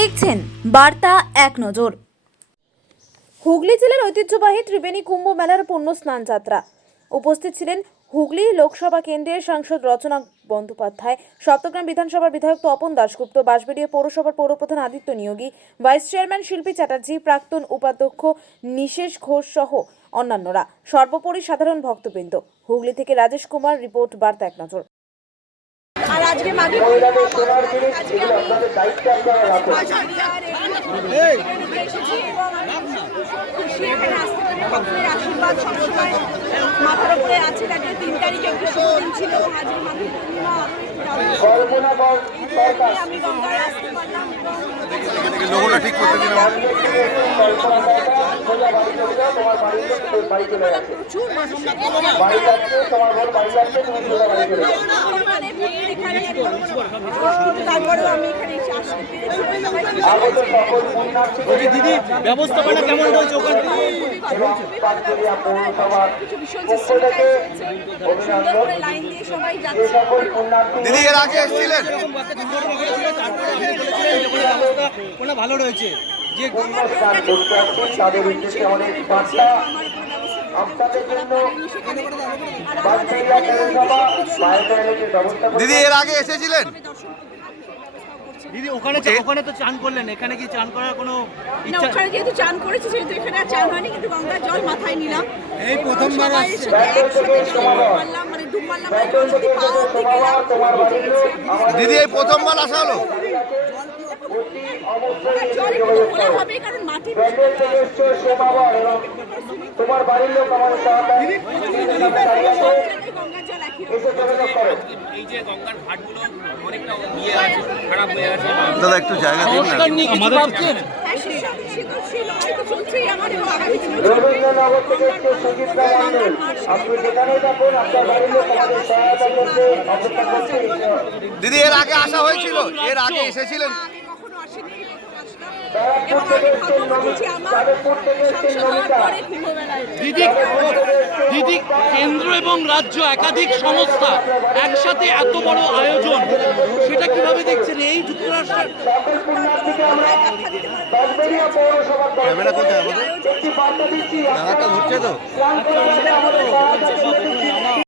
দেখছেন বার্তা এক নজর। হুগলি জেলার ঐতিহ্যবাহী ত্রিবেণী কুম্ভ মেলার পূর্ণ স্নান যাত্রা। উপস্থিত ছিলেন হুগলি লোকসভা কেন্দ্রের সাংসদ রচনা বন্দ্যোপাধ্যায়, সপ্তগ্রাম বিধানসভার বিধায়ক তপন দাশগুপ্ত, বাঁশবেড়িয়া পৌরসভার পৌরপ্রধান আদিত্য নিয়োগী, ভাইস চেয়ারম্যান শিল্পী চ্যাটার্জি, প্রাক্তন উপাধ্যক্ষ নিশেষ ঘোষ সহ অন্যান্যরা। সর্বোপরি সাধারণ ভক্তবৃন্দ। হুগলি থেকে রাজেশ কুমার রিপোর্ট, বার্তা এক নজর। আর আজকে মাঘী আশীর্বাদ সবসময় মাথার উপরে আছে। 3 তারিখে একটি শুভ দিন ছিল, আজকে মাঘী পূর্ণিমা। আমি গঙ্গায় আসতে পারলাম। প্রচুর তারপরেও আমি এখানে আসতে পেরেছি। দিদি ব্যবস্থাপনা কেমন রয়েছে ওখানে? লাইন দিয়ে সবাই যাচ্ছে। দিদি এর আগে এসেছিলেন? ভালো রয়েছে যে দিদি এর আগে এসেছিলেন? দিদি ওখানে তো চান করলেন, এখানে কি চান করার কোনো ইচ্ছা? ওখানে যেহেতু চান করেছি সেহেতু এখানে আর চান হয়নি, কিন্তু গঙ্গার জল মাথায় নিলাম। এই প্রথমবার মানে ডুব মারলাম, দিদি এই প্রথমবার আসা হলো? জল একটু খোলা হবে কারণ মাটি তোমার বাড়ির লোক আমার গঙ্গার জল একই। এই যে গঙ্গার ঘাটগুলো অনেকটা ইয়ে আছে, খারাপ হয়ে আছে। দাদা একটু জায়গা দিন না। রবীন্দ্রনগর থেকে একটু সুচিত্রা মন্ডল, আপনি যেখানে থাকুন আপনার বাড়ির লোক আমাদের সহায়তা করতে অপেক্ষা করছে। দিদি এর আগে আসা হয়েছিল? এর আগে এসেছিলেন? দিদি কেন্দ্র এবং রাজ্য একাধিক সংস্থা একসাথে এত বড় আয়োজন, সেটা কিভাবে দেখছেন এই যুক্তরাষ্ট্রের? ক্যামেরা কোথায় আমাদের? জায়গাটা ধরছে তো?